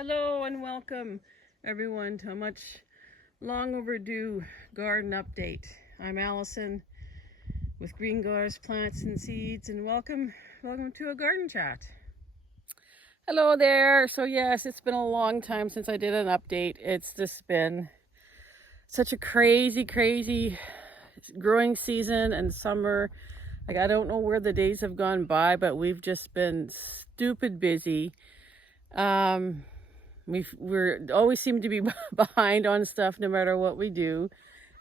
Hello and welcome everyone to a much long overdue garden update. I'm Allison with Green Goddess Plants and Seeds, and welcome to a garden chat. Hello there. So yes, it's been a long time since I did an update. It's just been such a crazy growing season and summer. Like, I don't know where the days have gone by, but we've just been stupid busy. We're always seem to be behind on stuff no matter what we do.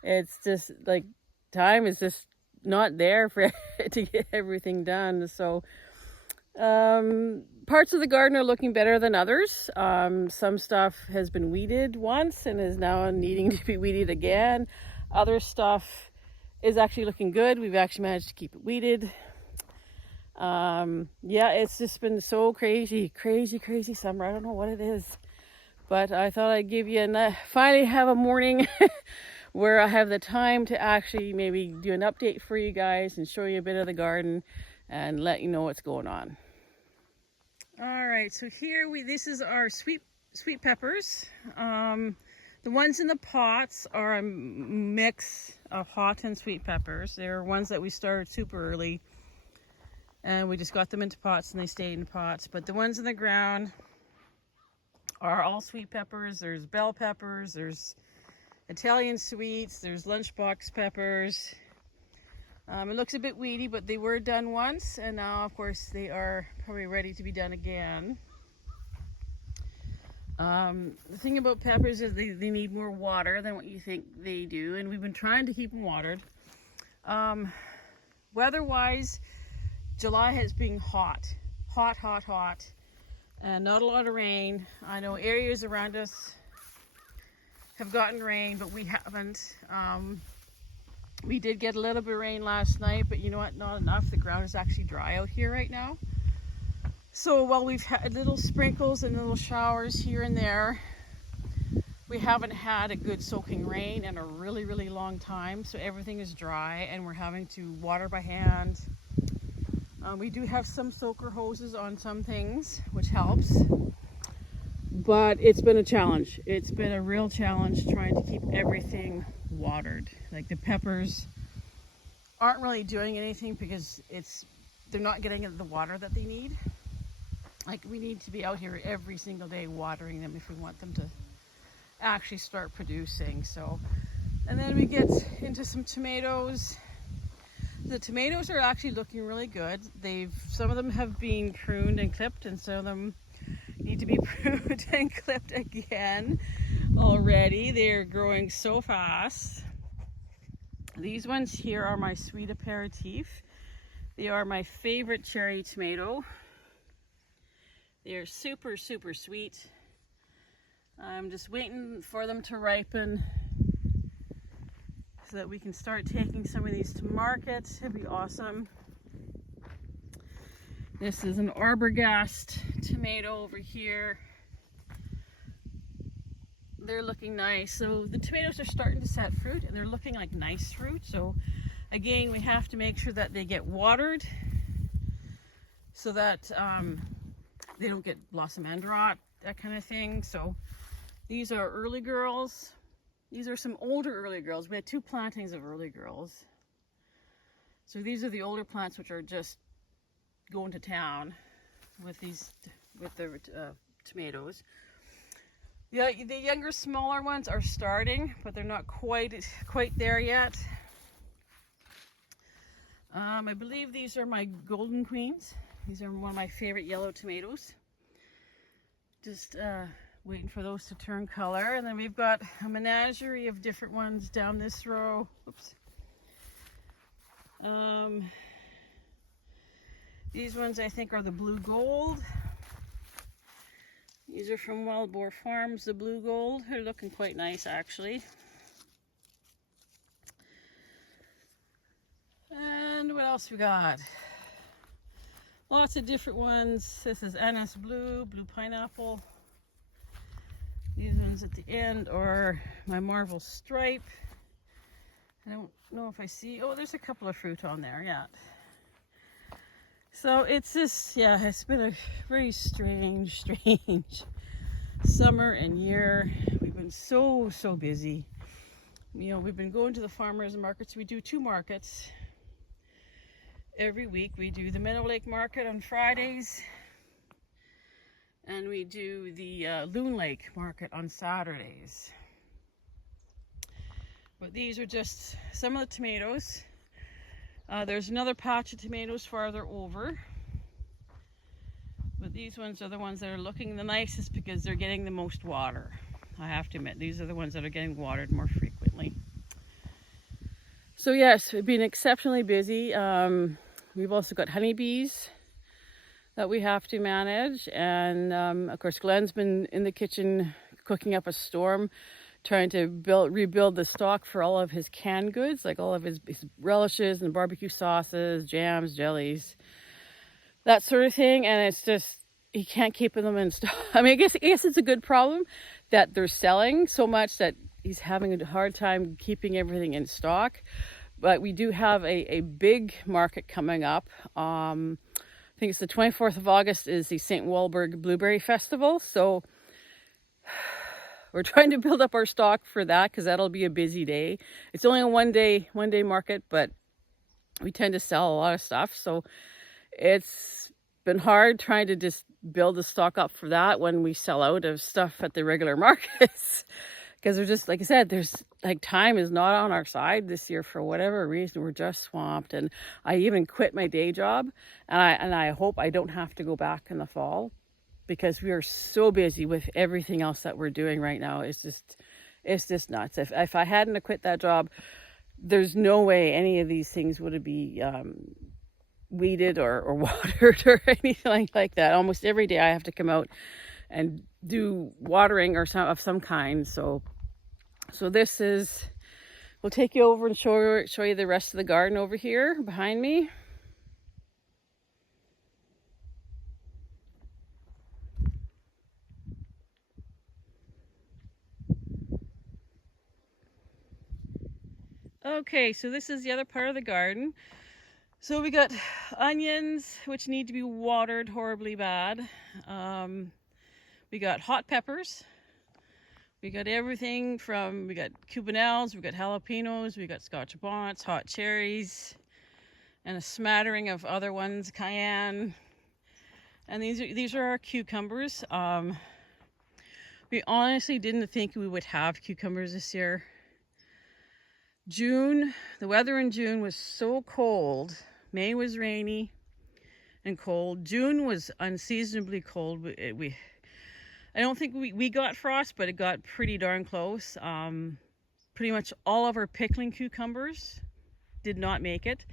It's just like time is just not there for to get everything done. So parts of the garden are looking better than others. Some stuff has been weeded once and is now needing to be weeded again. Other stuff is actually looking good. We've actually managed to keep it weeded. Yeah, it's just been so crazy summer. I don't know what it is, but I thought I'd give you finally have a morning where I have the time to actually maybe do an update for you guys and show you a bit of the garden and let you know what's going on. All right, so here this is our sweet peppers. The ones in the pots are a mix of hot and sweet peppers. They're ones that we started super early and we just got them into pots and they stayed in pots. But the ones in the ground are all sweet peppers. There's bell peppers, there's Italian sweets, there's lunchbox peppers. It looks a bit weedy, but they were done once, and now of course they are probably ready to be done again. The thing about peppers is they need more water than what you think they do, and we've been trying to keep them watered. Weather-wise, July has been hot, and not a lot of rain. I know areas around us have gotten rain, but we haven't. We did get a little bit of rain last night, but you know what, not enough. The ground is actually dry out here right now. So while we've had little sprinkles and little showers here and there, we haven't had a good soaking rain in a really long time. So everything is dry and we're having to water by hand. We do have some soaker hoses on some things, which helps. But it's been a challenge. It's been a real challenge trying to keep everything watered. Like, the peppers aren't really doing anything because they're not getting the water that they need. Like, we need to be out here every single day watering them if we want them to actually start producing. So, and then we get into some tomatoes. The tomatoes are actually looking really good. Some of them have been pruned and clipped, and some of them need to be pruned and clipped again already. They're growing so fast. These ones here are my sweet aperitif. They are my favorite cherry tomato. They are super sweet. I'm just waiting for them to ripen so that we can start taking some of these to market. It'd be awesome. This is an Arbogast tomato over here. They're looking nice. So the tomatoes are starting to set fruit and they're looking like nice fruit. So again, we have to make sure that they get watered so that they don't get blossom end rot, that kind of thing. So these are early girls. These are some older early girls. We had 2 plantings of early girls. So these are the older plants which are just going to town with the tomatoes. The younger, smaller ones are starting, but they're not quite there yet. I believe these are my golden queens. These are one of my favorite yellow tomatoes. Just waiting for those to turn color. And then we've got a menagerie of different ones down this row. Oops. These ones I think are the blue gold. These are from Wild Boar Farms, the blue gold. They're looking quite nice actually. And what else we got? Lots of different ones. This is anise blue pineapple. These ones at the end are my Marvel stripe. I don't know if I see, oh, there's a couple of fruit on there, yeah. So it's just, yeah, it's been a very strange summer and year. We've been so busy. You know, we've been going to the farmers markets. We do 2 markets every week. We do the Meadow Lake Market on Fridays, and we do the Loon Lake Market on Saturdays. But these are just some of the tomatoes. There's another patch of tomatoes farther over. But these ones are the ones that are looking the nicest because they're getting the most water. I have to admit, these are the ones that are getting watered more frequently. So yes, we've been exceptionally busy. We've also got honeybees that we have to manage. And of course, Glenn's been in the kitchen cooking up a storm, trying to rebuild the stock for all of his canned goods, like all of his relishes and barbecue sauces, jams, jellies, that sort of thing. And it's just, he can't keep them in stock. I mean, I guess it's a good problem that they're selling so much that he's having a hard time keeping everything in stock. But we do have a big market coming up. I think it's the 24th of August is the St. Walburg Blueberry Festival. So we're trying to build up our stock for that because that'll be a busy day. It's only a one day market, but we tend to sell a lot of stuff. So it's been hard trying to just build the stock up for that when we sell out of stuff at the regular markets. Because they're just, like I said, there's like time is not on our side this year for whatever reason. We're just swamped. And I even quit my day job, and I hope I don't have to go back in the fall because we are so busy with everything else that we're doing right now. It's just nuts. If I hadn't quit that job, there's no way any of these things would be weeded or watered or anything like that. Almost every day I have to come out and do watering or some kind. So this is, we'll take you over and show you the rest of the garden over here behind me. Okay, so this is the other part of the garden. So we got onions, which need to be watered horribly bad. We got hot peppers. We got everything from, we got cubanelles, we got jalapenos, we got scotch bonnets, hot cherries, and a smattering of other ones, cayenne. And these are our cucumbers. We honestly didn't think we would have cucumbers this year. June, the weather in June was so cold. May was rainy and cold. June was unseasonably cold. I don't think we got frost, but it got pretty darn close. Pretty much all of our pickling cucumbers did not make it.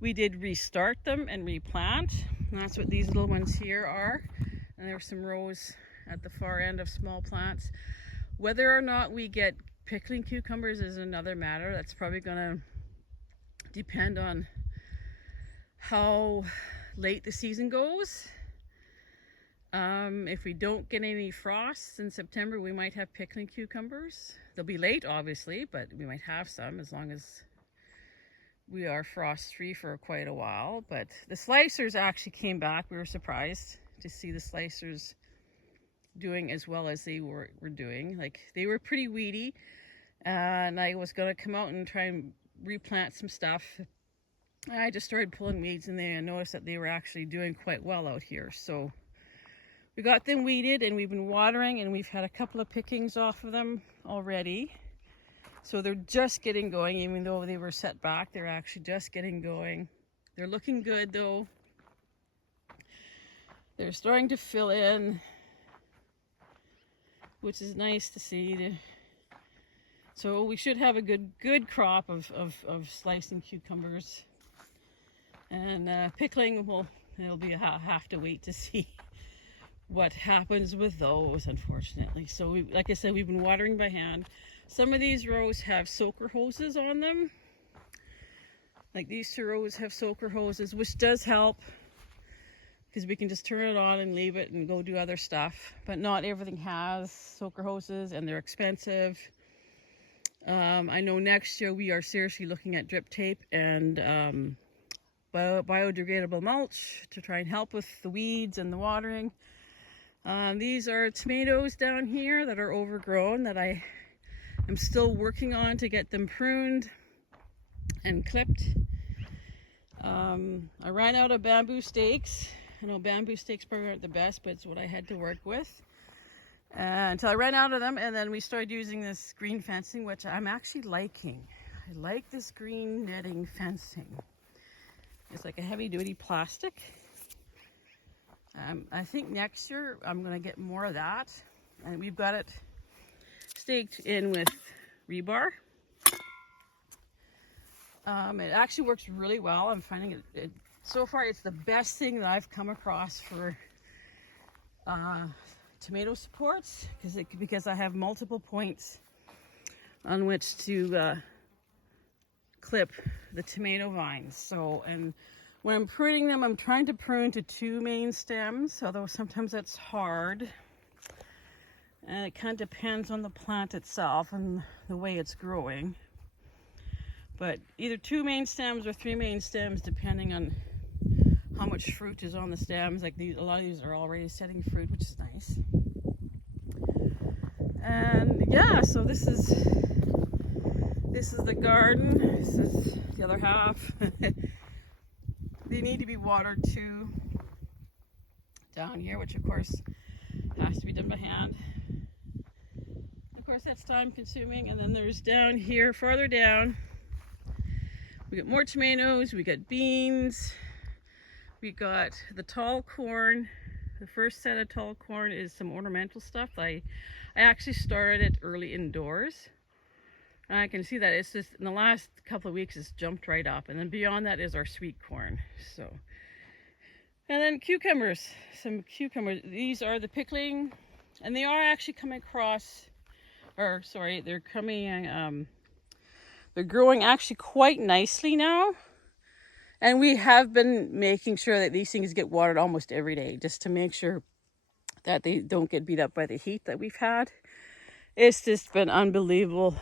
We did restart them and replant. And that's what these little ones here are. And there's some rows at the far end of small plants. Whether or not we get pickling cucumbers is another matter. That's probably going to depend on how late the season goes. If we don't get any frosts in September, we might have pickling cucumbers. They'll be late, obviously, but we might have some as long as we are frost-free for quite a while. But the slicers actually came back. We were surprised to see the slicers doing as well as they were doing. Like, they were pretty weedy, and I was going to come out and try and replant some stuff. I just started pulling weeds in there and noticed that they were actually doing quite well out here. So we got them weeded and we've been watering, and we've had a couple of pickings off of them already. So they're just getting going. Even though they were set back, they're actually just getting going. They're looking good though. They're starting to fill in, which is nice to see. So we should have a good crop of slicing cucumbers. And pickling, well, it'll be have to wait to see what happens with those, unfortunately. So like I said, we've been watering by hand. Some of these rows have soaker hoses on them. Like these 2 rows have soaker hoses, which does help because we can just turn it on and leave it and go do other stuff. But not everything has soaker hoses, and they're expensive. I know next year we are seriously looking at drip tape and biodegradable mulch to try and help with the weeds and the watering. These are tomatoes down here that are overgrown that I am still working on to get them pruned and clipped. I ran out of bamboo stakes. I know bamboo stakes probably aren't the best, but it's what I had to work with. Until I ran out of them, and then we started using this green fencing, which I'm actually liking. I like this green netting fencing. It's like a heavy-duty plastic. I think next year I'm going to get more of that. And we've got it staked in with rebar. It actually works really well. I'm finding it so far it's the best thing that I've come across for tomato supports, because I have multiple points on which to clip the tomato vines. So, and when I'm pruning them, I'm trying to prune to 2 main stems, although sometimes that's hard. And it kind of depends on the plant itself and the way it's growing. But either 2 main stems or 3 main stems, depending on how much fruit is on the stems. Like a lot of these are already setting fruit, which is nice. And yeah, so this is the garden. This is the other half. They need to be watered too down here, which of course has to be done by hand. Of course, that's time consuming. And then there's down here, farther down, we got more tomatoes, we got beans, we got the tall corn. The first set of tall corn is some ornamental stuff. I actually started it early indoors. And I can see that it's just in the last couple of weeks it's jumped right up. And then beyond that is our sweet corn. So, and then cucumbers, some cucumbers. These are the pickling, and they are actually coming across, or sorry, they're coming, they're growing actually quite nicely now. And we have been making sure that these things get watered almost every day, just to make sure that they don't get beat up by the heat that we've had. It's just been unbelievable.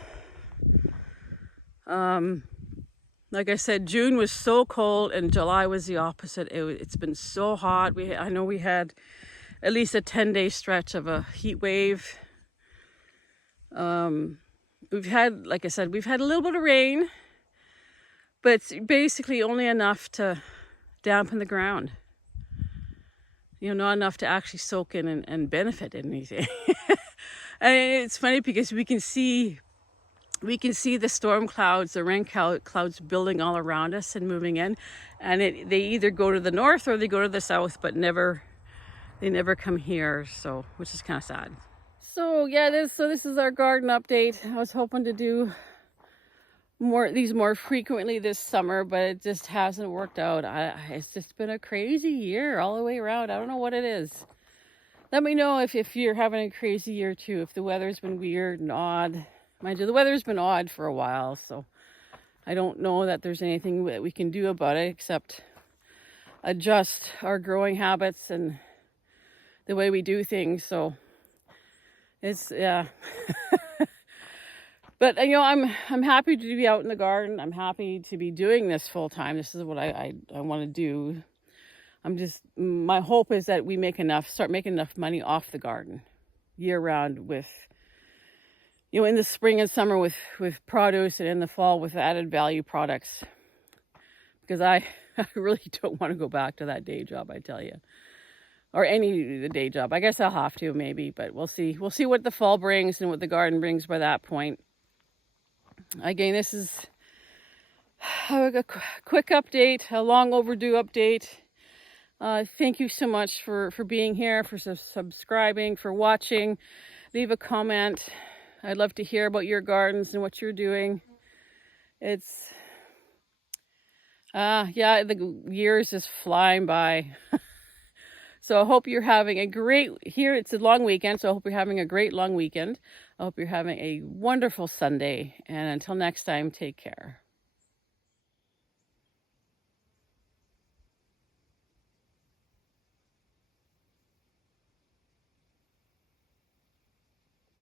Like I said, June was so cold and July was the opposite. It's been so hot. I know we had at least a 10-day stretch of a heat wave. We've had, like I said, we've had a little bit of rain, but it's basically only enough to dampen the ground. You know, not enough to actually soak in and benefit anything. And it's funny because we can see the storm clouds, the rain clouds building all around us and moving in. And they either go to the north or they go to the south, but they never come here. So, which is kind of sad. So yeah, this is our garden update. I was hoping to do these more frequently this summer, but it just hasn't worked out. It's just been a crazy year all the way around. I don't know what it is. Let me know if you're having a crazy year too, if the weather's been weird and odd. Mind you, the weather's been odd for a while, so I don't know that there's anything that we can do about it except adjust our growing habits and the way we do things. So it's, yeah. But you know, I'm happy to be out in the garden. I'm happy to be doing this full time. This is what I want to do. My hope is that we start making enough money off the garden year round with, you know, in the spring and summer with produce, and in the fall with added value products. Because I really don't want to go back to that day job, I tell you. Or the day job. I guess I'll have to maybe, but we'll see. We'll see what the fall brings and what the garden brings by that point. Again, this is a quick update, a long overdue update. Thank you so much for being here, for subscribing, for watching. Leave a comment. I'd love to hear about your gardens and what you're doing. It's, yeah, the years just flying by. So I hope you're having it's a long weekend, so I hope you're having a great long weekend. I hope you're having a wonderful Sunday. And until next time, take care.